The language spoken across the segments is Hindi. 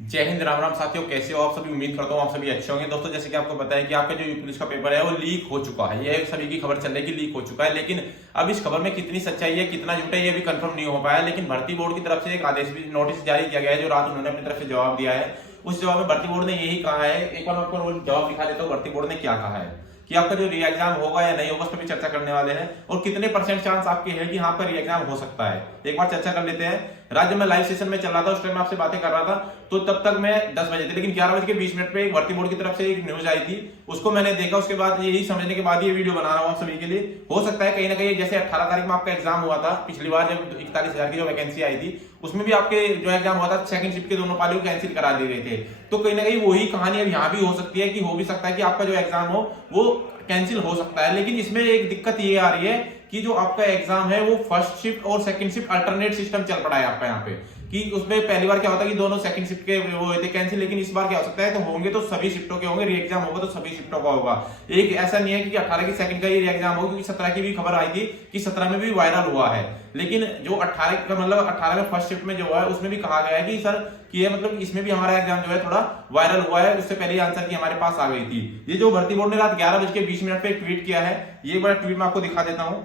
जय हिंद, राम राम साथियों। कैसे हो आप सभी? उम्मीद करता हूँ आप सभी अच्छे होंगे। दोस्तों, जैसे कि आपको पता है कि आपका जो यूपी पुलिस का पेपर है वो लीक हो चुका है। ये सभी की खबर चल रही है कि लीक हो चुका है, लेकिन अब इस खबर में कितनी सच्चाई है कितना झूठ है ये भी कंफर्म नहीं हो पाया। लेकिन भर्ती बोर्ड की तरफ से एक आदेश भी, नोटिस जारी किया गया है, जो रात उन्होंने अपनी तरफ से जवाब दिया है। उस जवाब में भर्ती बोर्ड ने यही कहा है, एक बार आपको वो जवाब दिखा देता हूँ भर्ती बोर्ड ने क्या कहा है कि आपका जो री एग्जाम होगा या नहीं होगा उस पर भी चर्चा करने वाले हैं, और कितने परसेंट चांस आपके है कि यहाँ पर री एग्जाम हो सकता है। एक बार चर्चा कर लेते हैं। राज्य में लाइव सेशन में चल रहा था, उस टाइम आपसे बातें कर रहा था, तो तब तक मैं 10 बजे थे, लेकिन 11:20 पे एक भर्ती बोर्ड की तरफ से एक न्यूज आई थी, उसको मैंने देखा। उसके बाद यही समझने के बाद ये वीडियो बना रहा हूँ आप सभी के लिए। हो सकता है कहीं ना कहीं जैसे 18 तारीख में आपका एग्जाम हुआ था, पिछली बार जब 41,000 की जो वैकेंसी आई थी, उसमें भी आपके जो एग्जाम हुआ था सेकंड शिफ्ट के दोनों पालियों कैंसिल करा दिए गए थे। तो कहीं ना कहीं वही कहानी अब यहाँ भी हो सकती है कि हो भी सकता है कि आपका जो एग्जाम हो वो कैंसिल हो सकता है। लेकिन इसमें एक दिक्कत ये आ रही है कि जो आपका एग्जाम है वो फर्स्ट शिफ्ट और सेकंड शिफ्ट अल्टरनेट सिस्टम चल पड़ा है आपका यहाँ पे, कि उसमें पहली बार क्या होता है कि दोनों सेकंड शिफ्ट के वो हुए थे कैंसिल, लेकिन इस बार क्या हो सकता है, तो होंगे तो सभी शिफ्टों के होंगे, री एग्जाम होगा तो सभी शिफ्टों का होगा। एक ऐसा नहीं है कि 18 की सेकंड का ही री एग्जाम होगा, क्योंकि 17 की भी खबर आई थी कि 17 में भी वायरल हुआ है। लेकिन जो 18 का मतलब 18 में फर्स्ट शिफ्ट में जो है उसमें भी कहा गया है कि सर कि ये मतलब इसमें भी हमारा एग्जाम जो है थोड़ा वायरल हुआ है, उससे पहले आंसर की हमारे पास आ गई थी। ये जो भर्ती बोर्ड ने रात 11:20 पे एक ट्वीट किया है, ये बड़ा ट्वीट मैं आपको दिखा देता हूं।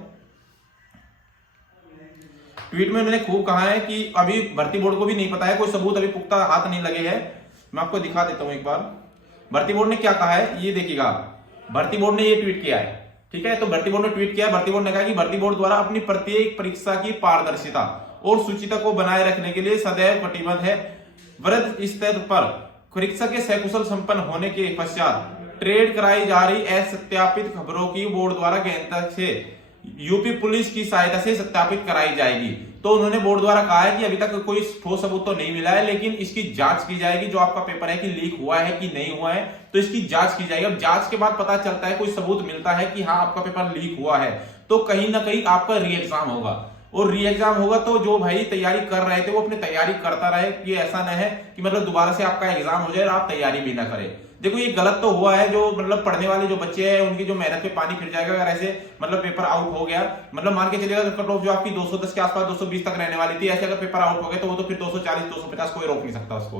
ट्वीट में मैंने खूब कहा है कि अभी भर्ती बोर्ड को भी नहीं पता है, कोई सबूत अभी पुख्ता हाथ नहीं लगे हैं। मैं आपको दिखा देता हूं एक बार भर्ती बोर्ड ने क्या कहा है, ये देखिएगा। भर्ती बोर्ड ने ये ट्वीट किया है, ठीक है। तो भर्ती बोर्ड ने ट्वीट किया है, भर्ती बोर्ड ने कहा कि भर्ती बोर्ड द्वारा अपनी प्रत्येक परीक्षा की पारदर्शिता और शुचिता को बनाए रखने के लिए सदैव कटिबद्ध है। वृहद स्तर पर परीक्षा के सकुशल संपन्न होने के पश्चात ट्रेड कराई जा रही असत्यापित खबरों की बोर्ड द्वारा गहनता से यूपी पुलिस की सहायता से सत्यापित कराई जाएगी। तो उन्होंने बोर्ड द्वारा कहा है कि अभी तक कोई ठोस सबूत तो नहीं मिला है, लेकिन इसकी जांच की जाएगी। जो आपका पेपर है कि लीक हुआ है कि नहीं हुआ है, तो इसकी जांच की जाएगी। अब जांच के बाद पता चलता है, कोई सबूत मिलता है कि हाँ आपका पेपर लीक हुआ है, तो कहीं ना कहीं आपका री एग्जाम होगा। और री एग्जाम होगा तो जो भाई तैयारी कर रहे थे वो अपनी तैयारी करता रहे। ये ऐसा न है कि मतलब दोबारा से आपका एग्जाम हो जाए और आप तैयारी भी ना करें। देखो ये गलत तो हुआ है, जो मतलब पढ़ने वाले जो बच्चे हैं उनकी जो मेहनत पे पानी फिर जाएगा अगर ऐसे मतलब पेपर आउट हो गया। मतलब मान के चलिएगा कट ऑफ जो आपकी 210 के आसपास 220 तक रहने वाली थी, ऐसे अगर पेपर आउट हो गया तो वो तो फिर 240 250 कोई रोक नहीं सकता उसको।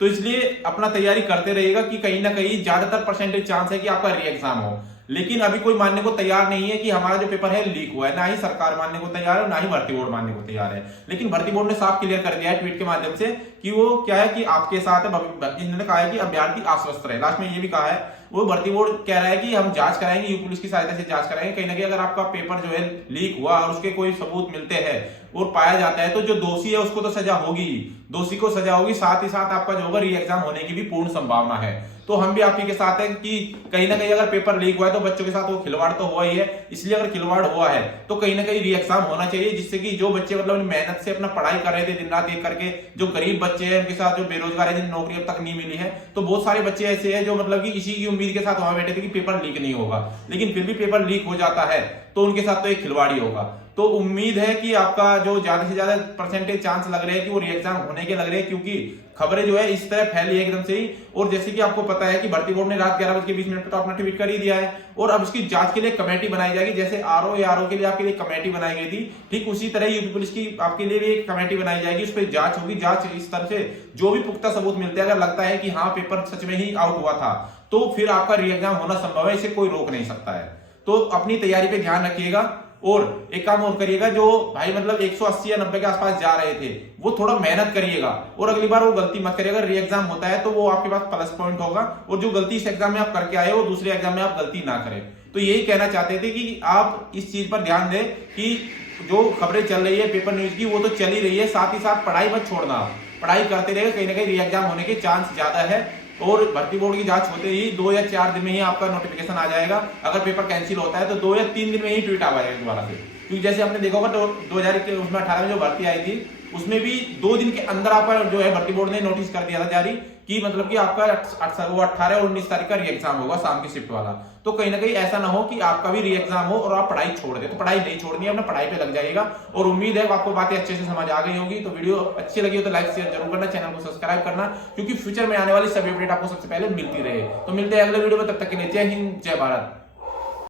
तो इसलिए अपना तैयारी करते रहिएगा कि कहीं ना कहीं ज्यादातर परसेंटेज चांस है कि आपका री एग्जाम हो। लेकिन अभी कोई मानने को तैयार नहीं है कि हमारा जो पेपर है लीक हुआ है, ना ही सरकार मानने को तैयार है, ना ही भर्ती बोर्ड मानने को तैयार है। लेकिन भर्ती बोर्ड ने साफ क्लियर कर दिया है ट्वीट के माध्यम से कि वो क्या है कि आपके साथ है। इन्होंने कहा है कि अभ्यर्थी आश्वस्त रहे, लास्ट में ये भी कहा है। वो भर्ती बोर्ड कह रहा है कि हम जांच कराएंगे, यूपी पुलिस की सहायता से जांच कराएंगे। कहीं ना कहीं अगर आपका पेपर जो है लीक हुआ और उसके कोई सबूत मिलते हैं और पाया जाता है, तो जो दोषी है उसको तो सजा होगी, दोषी को सजा होगी, साथ ही साथ आपका जो होगा री एग्जाम होने की भी पूर्ण संभावना है। तो हम भी आप ही के साथ हैं कि कहीं ना कहीं अगर पेपर लीक हुआ है तो बच्चों के साथ वो खिलवाड़ तो हुआ ही है। इसलिए अगर खिलवाड़ हुआ है तो कहीं ना कहीं री एग्जाम होना चाहिए, जिससे कि जो बच्चे मतलब मेहनत से अपना पढ़ाई कर रहे थे दिन रात एक करके, जो गरीब बच्चे हैं उनके साथ, जो बेरोजगार है जिन नौकरी अब तक नहीं मिली है, तो बहुत सारे बच्चे ऐसे हैं जो मतलब कि इसी की उम्मीद के साथ वहां बैठे थे कि पेपर लीक नहीं होगा, लेकिन फिर भी पेपर लीक हो जाता है, तो उनके साथ तो एक खिलवाड़ी होगा। तो उम्मीद है कि आपका जो ज्यादा से ज्यादा परसेंटेज चांस लग रहे हैं कि वो री एग्जाम होने के लग रहे हैं, क्योंकि खबरें जो है इस तरह फैली है एकदम से ही। और जैसे कि आपको पता है कि भर्ती बोर्ड ने रात 11:20 पे तो अपना ट्वीट कर ही दिया है, और अब इसकी जांच के लिए कमेटी बनाई जाएगी। जैसे आरओ या आरओ के लिए आपके लिए कमेटी बनाई गई थी, ठीक उसी तरह यूपी पुलिस की आपके लिए भी एक कमेटी बनाई जाएगी, उस पर जांच होगी। जांच इस तरह से जो भी पुख्ता सबूत मिलते हैं, अगर लगता है कि हाँ पेपर सच में ही आउट हुआ था, तो फिर आपका री एग्जाम होना संभव है, इसे कोई रोक नहीं सकता है। तो अपनी तैयारी पे ध्यान रखिएगा। और एक काम और करिएगा, जो भाई मतलब 180 या 90 के आसपास जा रहे थे वो थोड़ा मेहनत करिएगा, और अगली बार वो गलती मत करिएगा। री एग्जाम होता है तो वो आपके पास प्लस पॉइंट होगा, और जो गलती इस एग्जाम में आप करके आए हो दूसरे एग्जाम में आप गलती ना करें। तो यही कहना चाहते थे कि आप इस चीज पर ध्यान दें कि जो खबरें चल रही है पेपर न्यूज की वो तो चल ही रही है, साथ ही साथ पढ़ाई मत छोड़ना, पढ़ाई करते रहेगा, कहीं ना कहीं री एग्जाम होने के चांस ज्यादा है। और भर्ती बोर्ड की जांच होते ही 2 या 4 दिन में ही आपका नोटिफिकेशन आ जाएगा। अगर पेपर कैंसिल होता है तो 2 या 3 दिन में ही ट्वीट आ जाएगा दोबारा से, क्योंकि जैसे आपने देखा होगा तो 2018 में जो भर्ती आई थी उसमें भी 2 दिन के अंदर आपका जो है भर्ती बोर्ड ने नोटिस कर दिया था जारी कि मतलब कि आपका 18 और 19 तारीख का री एग्जाम होगा शाम की शिफ्ट वाला। तो कहीं ना कहीं ऐसा ना हो कि आपका भी री एग्जाम हो और आप पढ़ाई छोड़ दे। तो पढ़ाई नहीं छोड़नी है, अपना पढ़ाई पे लग जाएगा। और उम्मीद है आपको बातें अच्छे से समझ आ गई होगी। तो वीडियो अच्छी लगी हो तो लाइक शेयर जरूर करना, चैनल को सब्सक्राइब करना, क्योंकि फ्यूचर में आने वाली सभी अपडेट आपको सबसे पहले मिलती रहे। तो मिलते हैं अगले वीडियो में, तब तक के लिए जय हिंद जय भारत।